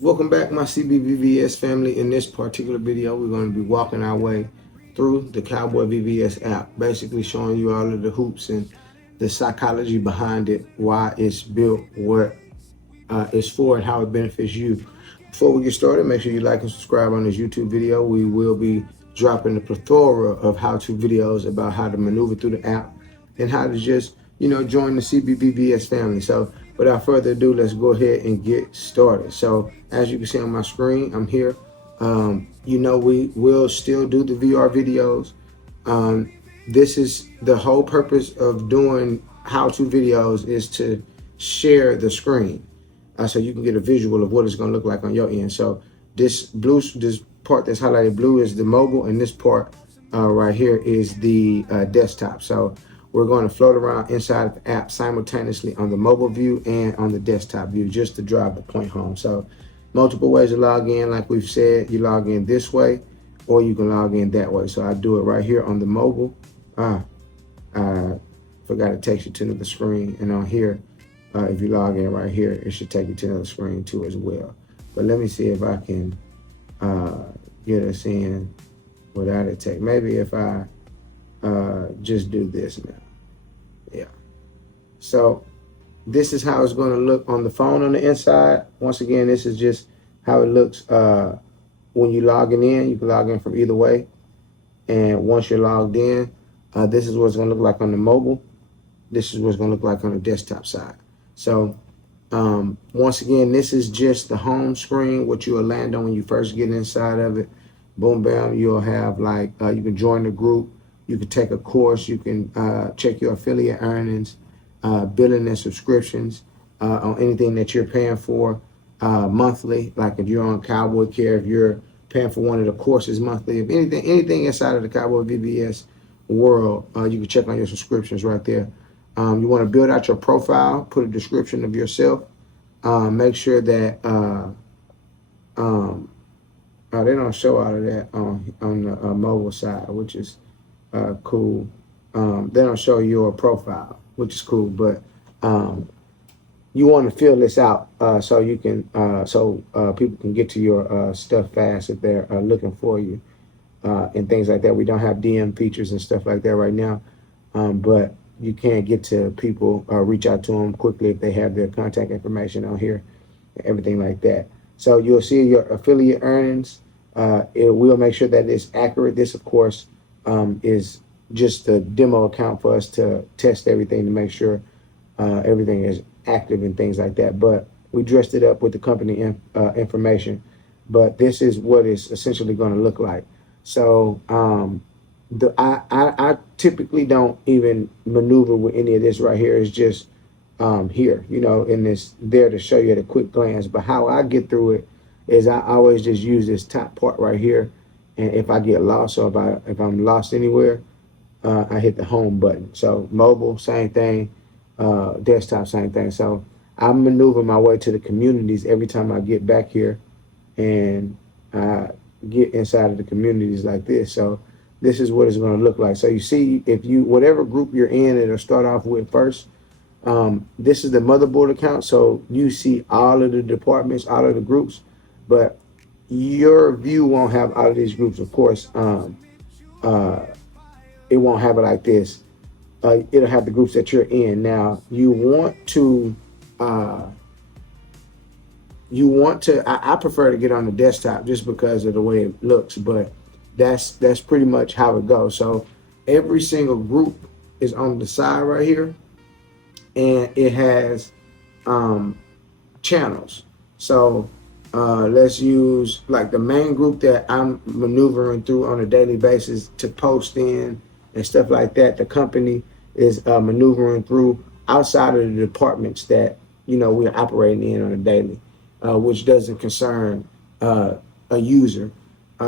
Welcome back, my CBVVS family. In this particular video, we're going to be walking our way through the Cowboyyvvs app, basically showing you all of the hoops and the psychology behind it, why it's built, what it's for, and how it benefits you. Before we get started, make sure you like and subscribe on this YouTube video. We will be dropping a plethora of how-to videos about how to maneuver through the app and how to just, join the CBVVS family. So without further ado, let's go ahead and get started. So as you can see on my screen, I'm here. We will still do the VR videos. This is the whole purpose of doing how-to videos, is to share the screen. So you can get a visual of what it's going to look like on your end. So this part that's highlighted blue is the mobile, and this part right here is the desktop. So we're going to float around inside of the app simultaneously on the mobile view and on the desktop view, just to drive the point home. So multiple ways to log in. Like we've said, you log in this way, or you can log in that way. So I do it right here on the mobile. I forgot to take you to the screen, and on here, if you log in right here, it should take you to another screen too as well. But let me see if I can get us in without it take. Maybe if I just do this now. Yeah. So this is how it's going to look on the phone on the inside. Once again, this is just how it looks when you logging in. You can log in from either way. And once you're logged in, this is what it's going to look like on the mobile. This is what it's going to look like on the desktop side. So once again, this is just the home screen, what you will land on when you first get inside of it. Boom, bam, you'll have like, you can join the group, you can take a course, you can check your affiliate earnings, billing and subscriptions on anything that you're paying for monthly. Like if you're on Cowboy Care, if you're paying for one of the courses monthly, if anything inside of the Cowboyyvvs world, you can check on your subscriptions right there. You want to build out your profile, put a description of yourself. Make sure that they don't show all of that on the mobile side, which is cool. They don't show your profile, which is cool, but you want to fill this out so you can people can get to your stuff fast if they're looking for you and things like that. We don't have DM features and stuff like that right now, but you can get to people, reach out to them quickly if they have their contact information on here, everything like that. So you'll see your affiliate earnings. It will make sure that it's accurate. This, of course, is just a demo account for us to test everything to make sure everything is active and things like that. But we dressed it up with the company information. But this is what it's essentially going to look like. So I typically don't even maneuver with any of this right here. It's just here, in this there to show you at a quick glance. But how I get through it is I always just use this top part right here. And if I get lost, or if I'm lost anywhere, I hit the home button. So mobile, same thing. Desktop, same thing. So I maneuver my way to the communities every time I get back here, and I get inside of the communities like this. So this is what it's going to look like. So you see, if you, whatever group you're in, it'll start off with first. This is the motherboard account. So you see all of the departments, all of the groups, but your view won't have all of these groups. Of course, it won't have it like this. It'll have the groups that you're in. Now you want to, I prefer to get on the desktop just because of the way it looks, but that's pretty much how it goes. So every single group is on the side right here, and it has channels. So let's use like the main group that I'm maneuvering through on a daily basis to post in and stuff like that. The company is maneuvering through outside of the departments that we're operating in on a daily, which doesn't concern a user.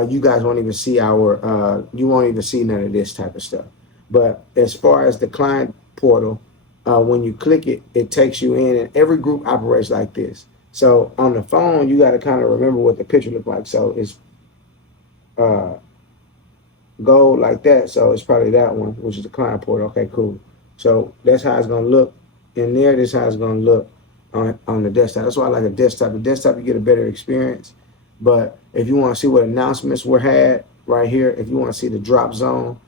You guys won't even see you won't even see none of this type of stuff. But as far as the client portal, when you click it, it takes you in, and every group operates like this. So on the phone, you got to kind of remember what the picture looked like. So it's gold like that. So it's probably that one, which is the client portal. Okay, cool. So that's how it's going to look in there. This is how it's going to look on the desktop. That's why I like a desktop. The desktop, you get a better experience. But if you want to see what announcements were had right here, if you want to see the drop zone,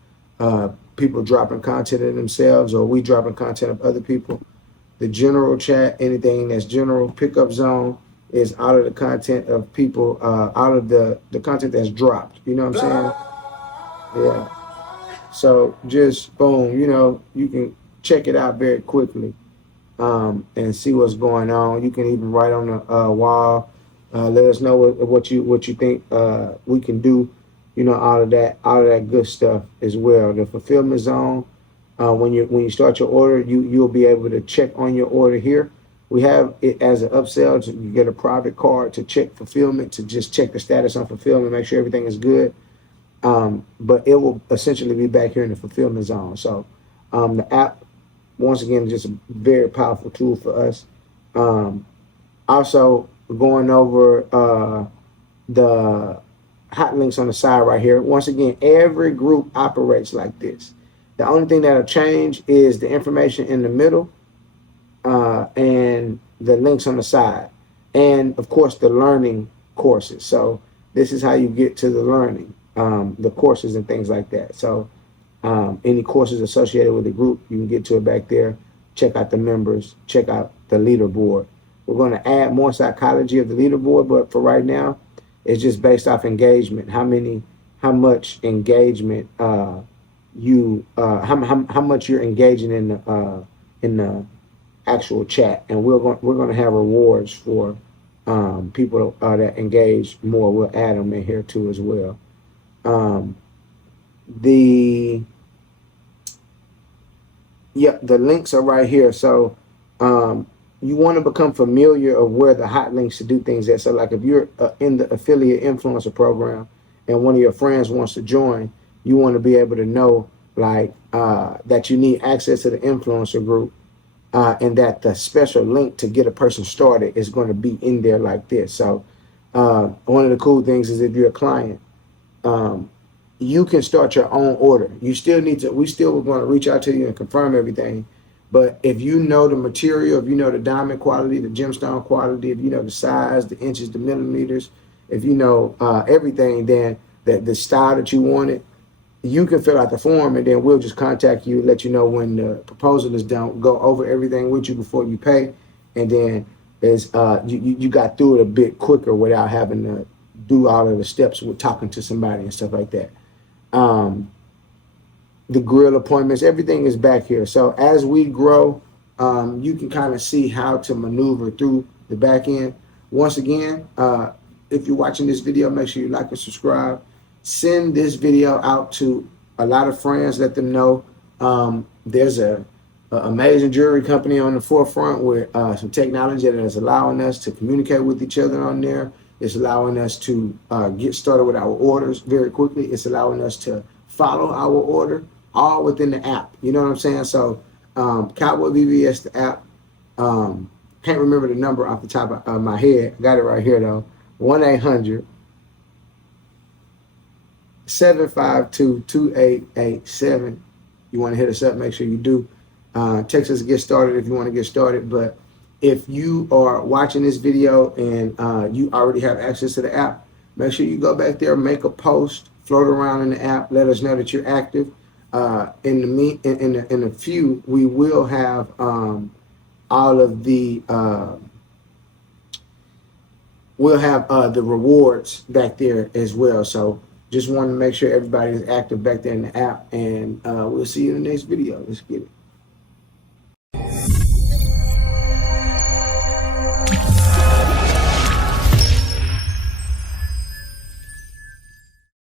people dropping content of themselves or we dropping content of other people, the general chat, anything that's general, pickup zone is out of the content of people, out of the content that's dropped. You know what I'm saying? Yeah. So just boom, you can check it out very quickly, and see what's going on. You can even write on the wall. Let us know what you think we can do. All of that good stuff as well. The fulfillment zone. When you start your order, you'll be able to check on your order here. We have it as an upsell. So you get a private card to check fulfillment, to just check the status on fulfillment, make sure everything is good. But it will essentially be back here in the fulfillment zone. So the app, once again, just a very powerful tool for us. Also going over the hot links on the side right here. Once again, every group operates like this. The only thing that'll change is the information in the middle, and the links on the side, and of course the learning courses. So this is how you get to the learning, the courses and things like that. So any courses associated with the group, you can get to it back there. Check out the members, check out the leaderboard. We're going to add more psychology of the leaderboard, but for right now, it's just based off engagement. How much engagement how much you're engaging in the actual chat, and we're going to have rewards for people that engage more. We'll add them in here too as well. The links are right here. So you want to become familiar of where the hot links to do things at. So like if you're in the affiliate influencer program and one of your friends wants to join, you want to be able to know that you need access to the influencer group, and that the special link to get a person started is going to be in there like this. So one of the cool things is if you're a client, you can start your own order. We still want to reach out to you and confirm everything. But if you know the material, if you know the diamond quality, the gemstone quality, if you know the size, the inches, the millimeters, if you know everything, then the style that you wanted, you can fill out the form, and then we'll just contact you, let you know when the proposal is done, go over everything with you before you pay, and then you got through it a bit quicker without having to do all of the steps with talking to somebody and stuff like that. The grill appointments, everything is back here. So as we grow, you can kind of see how to maneuver through the back end. Once again, if you're watching this video, make sure you like and subscribe. Send this video out to a lot of friends. Let them know there's a amazing jewelry company on the forefront with some technology that is allowing us to communicate with each other on there. It's allowing us to get started with our orders very quickly. It's allowing us to follow our order all within the app. You know what I'm saying? So Cowboyyvvs, the app. Can't remember the number off the top of my head. Got it right here though. 1-800-752-2887. You want to hit us up, make sure you do. Text us to get started if you want to get started. But if you are watching this video and you already have access to the app, make sure you go back there, make a post, float around in the app, let us know that you're active. In a few, we will have all of the the rewards back there as well. So just want to make sure everybody is active back there in the app, and we'll see you in the next video. Let's get it.